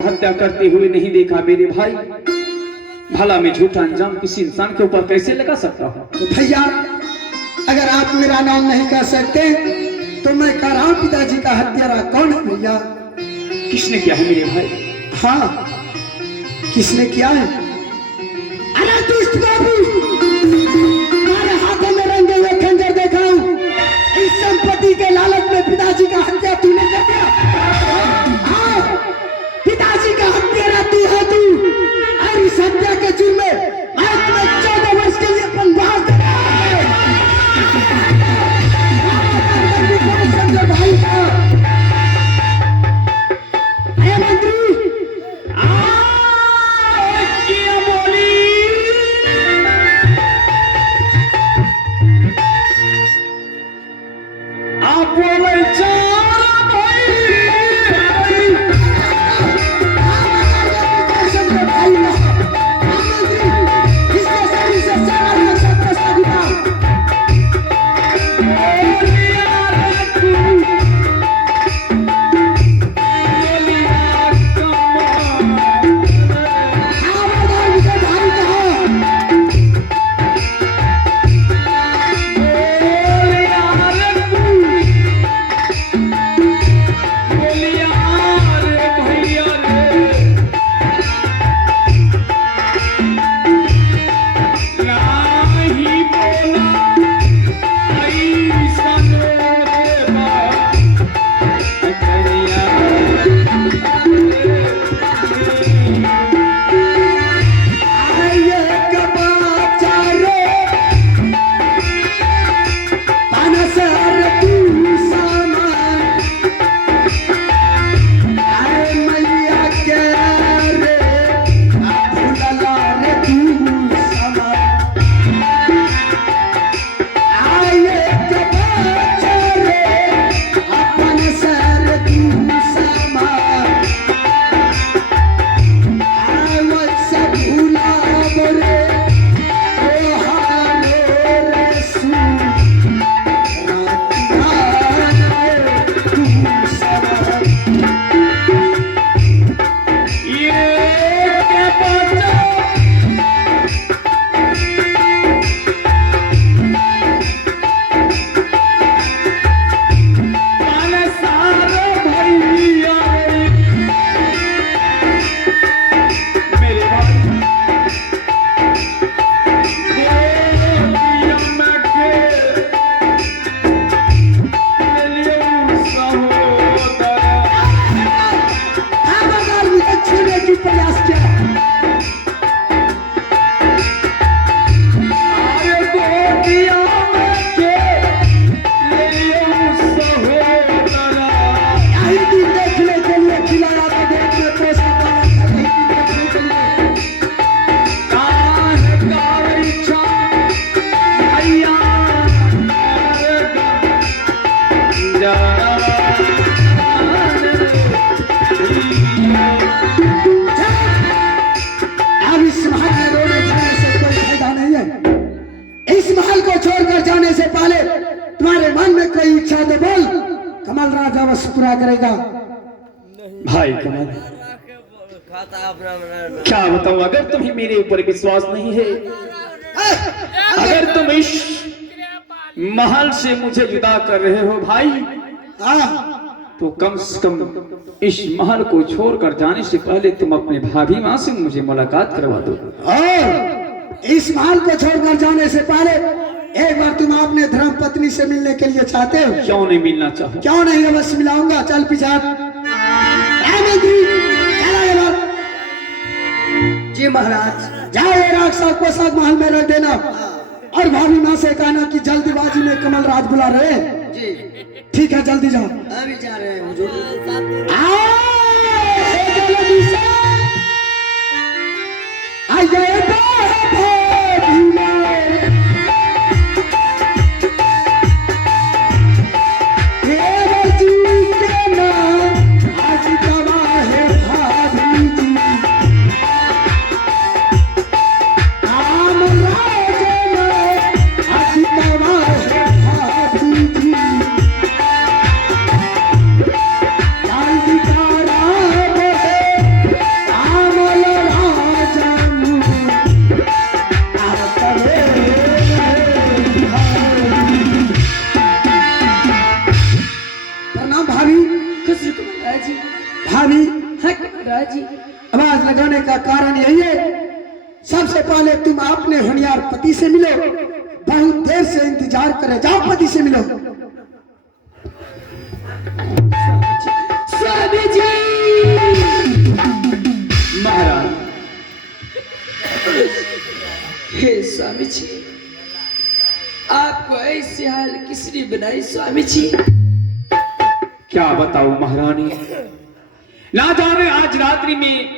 हत्या करते हुए नहीं देखा मेरे भाई। भला मैं झूठा अंजाम किसी इंसान के ऊपर कैसे लगा सकता हूँ? तो भैया अगर आप मेरा नाम नहीं कर सकते तो मैं कह रहा हूँ पिताजी का हत्यारा कौन है भैया? किसने किया है मेरे भाई? हाँ किसने किया है? अरे दुष्ट बाबू, तुम्हारे हाथों में रंगे हुए खंजर देखा हूँ। इस संपत्ति के लालच में पिताजी का हत्या तूने कर दिया। हाँ, पिताजी का हत्यारा तू है तू। और इस हत्या के जुर्म में मैं तुम्हें 14 वर्ष के लिए वनवास दे रहा हूं। भाई का मंत्री पूरा करेगा। भाई कमल, क्या बताऊं, अगर तुम्हें मेरे ऊपर विश्वास नहीं है, अगर तुम इस महल से मुझे जुदा कर रहे हो भाई, तो कम से कम इस महल को छोड़कर जाने से पहले तुम अपने भाभी मां से मुझे मुलाकात करवा दो। और इस महल को छोड़कर जाने से पहले एक बार तुम अपने धर्म पत्नी से मिलने के लिए चाहते हो? क्यों नहीं मिलना चाहते? क्यों नहीं, अवश्य मिलाऊंगा। चल पीछा जी महाराज। जाओ ये राक्षस को सब महल में रख देना और भाभी माँ से कहना कि जल्दीबाजी में कमल राज बुला रहे हैं जी। ठीक है, जल्दी जाओ। अभी जा रहे हैं हुजूर। Bye. कमलराज जी। आवाज लगाने का कारण यही है, सबसे पहले तुम अपने होनियार पति से मिलो, बहुत देर से इंतजार करे, जाओ पति से मिलो। स्वामी जी। महाराज, हे स्वामी जी, आपको ऐसे हाल किसने बनाई स्वामी जी? क्या बताऊं महारानी, ना जाने आज रात्रि में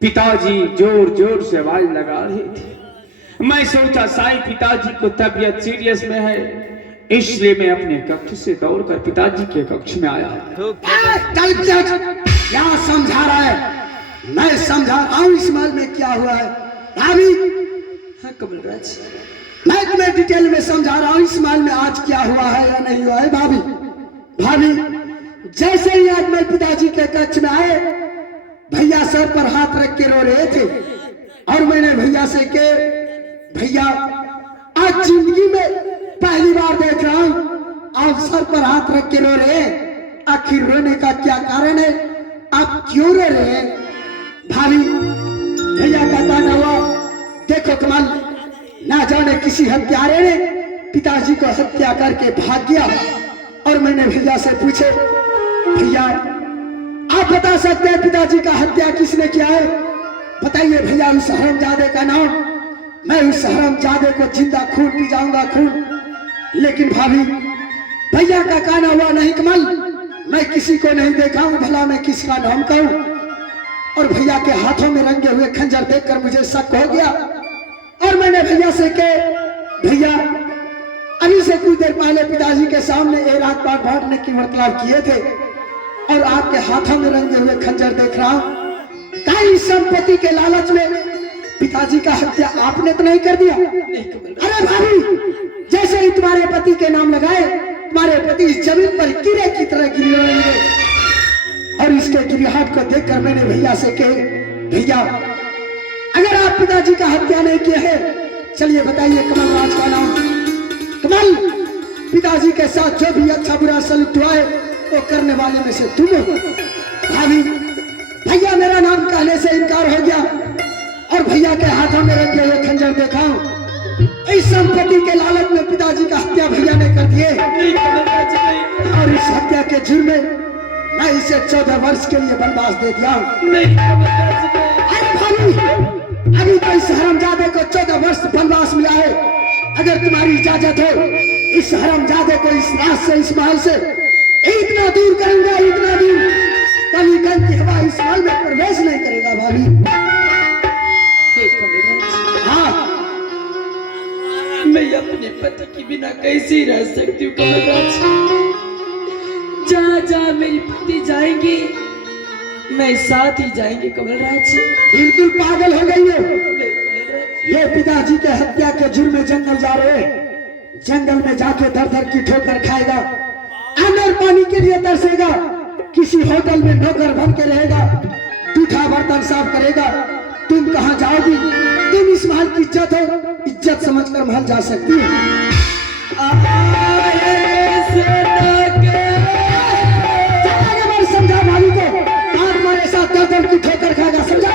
पिताजी जोर जोर से आवाज लगा रहे थे। मैं सोचा शायद पिताजी को तबीयत सीरियस में है, इसलिए मैं अपने कक्ष से दौड़कर पिताजी के कक्ष में आया। क्या समझा रहा है? मैं समझा रहा हूं इस महल में क्या हुआ है। भाभी, हाँ कमलराज, मैं तुम्हें डिटेल में समझा रहा हूं इस महल में आज क्या हुआ है या नहीं हुआ है। भाभी, भाभी, जैसे ही आज मैं पिताजी के कक्ष में आए, भैया सर पर हाथ रख के रो रहे थे और मैंने भैया से के भैया आज जिंदगी में पहली बार देख रहा हूं आप सर पर हाथ रख के रो रहे हैं, आखिर रोने का क्या कारण है, आप क्यों रो रहे हैं? भाभी, भैया का कहना हुआ, देखो कमल, ना जाने किसी हत्यारे ने पिताजी को हत्या करके भाग गया। और मैंने भैया से पूछे, भैया आप बता सकते हैं पिताजी का हत्या किसने किया है? बताइए भैया उस हरामजादे का नाम। मैं उस हरामजादे को जिंदा खून पी जाऊंगा, खून। लेकिन भाभी, भैया का कहना हुआ, नहीं कमल, मैं किसी को नहीं देखा हूं, भला मैं किसका नाम कहूं? और भैया के हाथों में रंगे हुए खंजर देखकर मुझे शक हो गया और मैंने भैया से कहे, भैया अभी से कुछ देर पहले पिताजी के सामने ए रात पाट बांटने की मतलब किए थे और आपके हाथों में रंगे हुए खंजर देख रहा हूं। कहीं संपत्ति के लालच में पिताजी का हत्या आपने तो नहीं कर दिया? अरे भाभी, जैसे ही तुम्हारे पति के नाम लगाए, तुम्हारे पति इस जमीन पर कीड़े की तरह गिर रहेंगे। और इसके गिरिहाट को देखकर मैंने भैया से कहे, भैया अगर आप पिताजी का हत्या नहीं किए हैं, चलिए बताइए कमलराज का नाम। कमल, पिताजी के साथ जो भी अच्छा बुरा सलूक हुआ है वो करने वाले में से तुम हो। भाभी, भैया मेरा नाम कहने से इनकार हो गया और भैया के हाथों में रखे हुए खंजर देखा हूं। इस संपत्ति के लालच में पिताजी का हत्या भैया ने कर दिए और इस हत्या के जुर्म में मैं इसे 14 वर्ष के लिए वनवास दे दिया हूं। अरे भाभी, अभी तो इस हरामजादे को 14 वर्ष वनवास मिला है। अगर तुम्हारी इजाजत हो, इस हरामजादे को इस रात से, इस महल से इतना दूर करूंगा, इतना दूर, कभी गंद की हवा इस महल में प्रवेश नहीं करेगा। भाभी, हाँ, मैं अपने पति के बिना कैसे रह सकती हूँ कमलराज? जहाँ जहाँ मेरे पति जाएंगे मैं साथ ही जाएंगे कमलराज। बिल्कुल पागल हो गई हो। ये पिताजी के हत्या के जुर्म में जंगल जा रहे हैं, जंगल में जाके दर दर की ठोकर खाएगा, अन्न और पानी के लिए तरसेगा, किसी होटल में नौकर बन के रहेगा, जूठा बर्तन साफ करेगा। तुम कहाँ जाओगी? तुम इस महल की इज्जत हो, इज्जत समझकर महल जा सकती हो। समझा भाभी को, आज हमारे साथ दर दर की ठोकर खाएगा, समझा?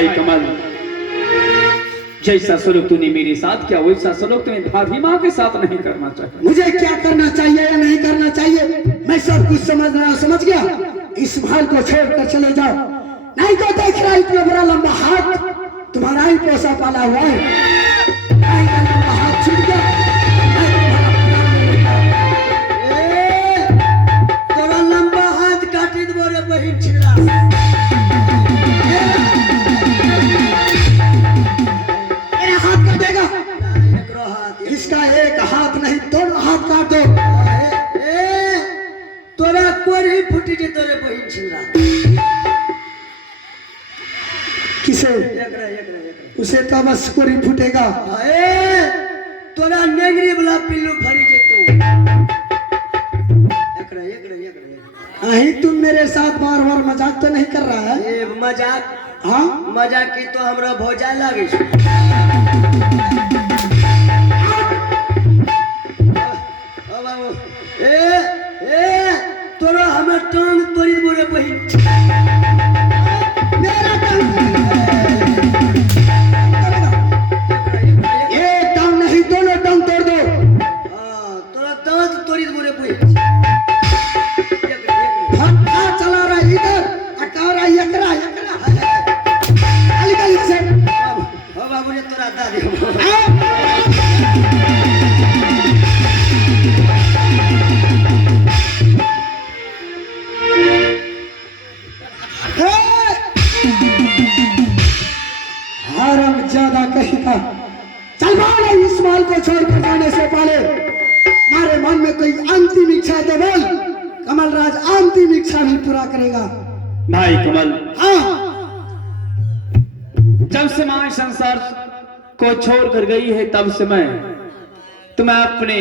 भाई कमल, जैसा सलूक तूने मेरे साथ किया वैसा सलूक तुम्हें भाभी माँ के साथ नहीं करना चाहिए। मुझे क्या करना चाहिए या नहीं करना चाहिए मैं सब कुछ समझ गया। इस महल को छोड़कर चले जाओ, नहीं तो देख रहा इतना बड़ा लंबा हाथ तुम्हारा ही पोसा पाला हुआ है। नहीं तो लंबा हाथ छूट गया, मैं तुम्हारा प्राण ले लूंगा। तोरा लंबा हाथ काटी दो रे बहिन छिड़ा। मेरा हाथ काट देगा, इसका एक हाथ नहीं दोनों हाथ काट दो। तोरा कोरी फुटी जे तोरे बहिन छिड़ा। किसे? उसे तो बस कोरी फूटेगा। तोरा नेगरी वाला पिल्लू भरी जे तू। अही तुम मेरे साथ बार बार मजाक तो नहीं कर रहा है? ये मजाक, हाँ मजाक की तो हमरा भौजा लागे छे। तोरा हमें टांग तोड़ी बोले बहिन। मेरा टांग एक टांग नहीं दोनों टांग तोड़ दो। तोरा दांत तोड़ी बोले बहिन। भट्टा चला रहा इधर अका रहा एकरा एकरा खाली खाली से। हो बाबू ने तोरा दादी हरम ज्यादा कहेगा। चल बोल, इस माल को छोड़कर जाने से पहले हमारे मन में कोई अंतिम इच्छा तो बोल। कमलराज अंतिम इच्छा भी पूरा करेगा। भाई कमल, हाँ जब से माँ संसार को छोड़ कर गई है तब से मैं तुम्हें अपने